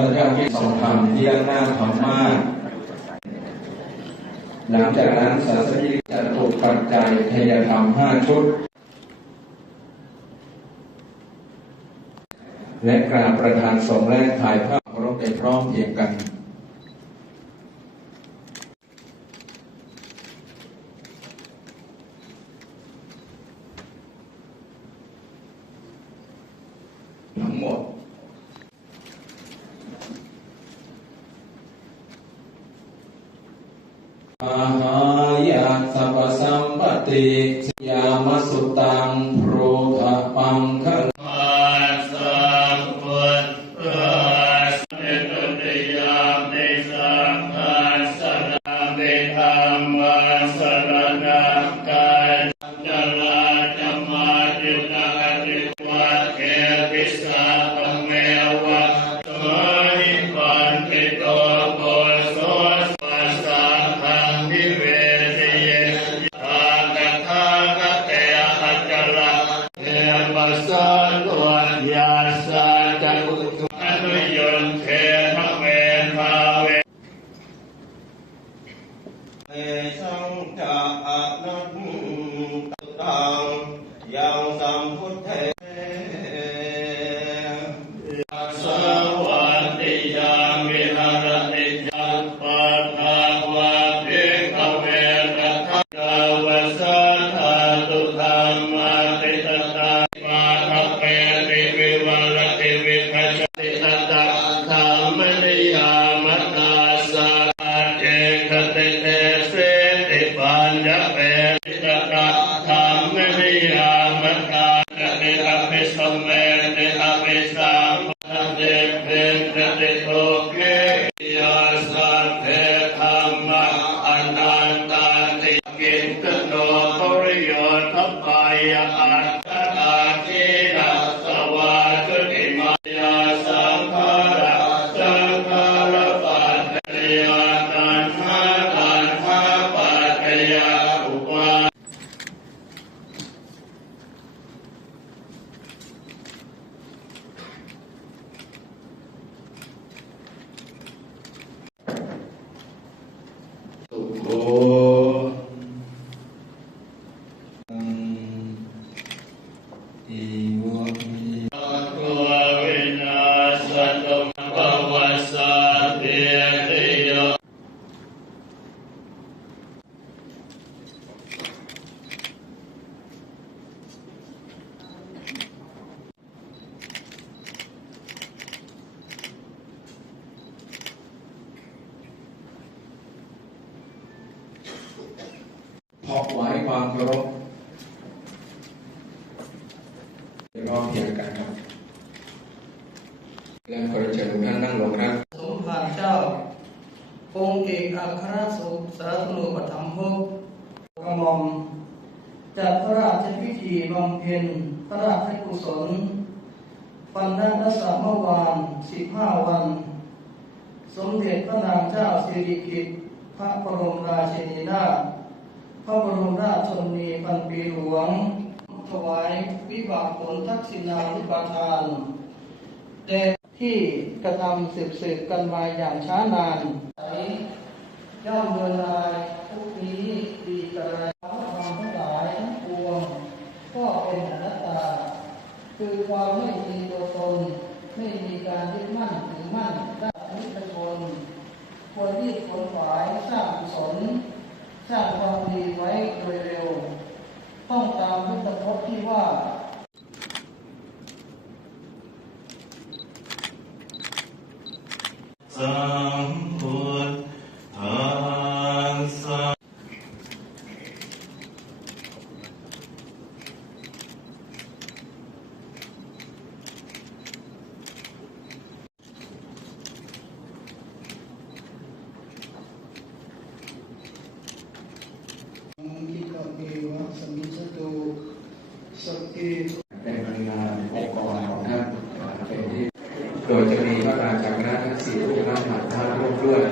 มื่อเจ้าที่ทรงธรรมที่ด้านหน้าธรรมาสหลังจากนั้นศาสนิกจะถูกปัจจัยเทยธรรมห้าชุด และการประธานสงฆ์และถ่ายภาพรพในพร้อมเพียงกันทั้งหมด อาหายาสัพสัมปติยามสุตังโพธปังคันมาสังพุทธสเนตุติยามติสังฆาสนาติธรรมาสรณะกายจลาจมาจิตา นัตตังยังสัมพุทเทสวัสดิยามิหารติยัปปะทาวะภิขเวนะทะกาวะสัทธาตุธัมมาติตตามาทะเปติวิวัลติวิภัชติตตาธรรมนิยามตาสาเจคติเต ปายะอัตตาทินาสวาตุติมายาสังขารสังขารปัตตยาตันหาตันหาปัตตยาอุปา สุโขอีวะมิ ตัววินาศตุภวสัตเตติโย พอบไว้ความเคารพรอบเพียงกันครับ และขอเชิญทุกท่านนั่งลงครับ สมภารเจ้า องค์เอกอัครสุขสารสนุปถัมภกกระหม่อมจัดพระราชพิธีบำเพ็ญพระราชกุศลปันนัสสะเมื่อวาน15วัน สมเด็จพระนางเจ้าสิริกิติ์ พระบรมราชินีนาถพระบรมราชชนนีพันปีหลวง ถวายวิบากผลทักษิณาธิปทาน แต่ที่กระทำสืบสืบกันมาอย่างช้านานย่อมเดินลาย สัม โดยจะมีพระราชาคณะทั้งสี่รูปนั้นมาท่านร่วมด้วย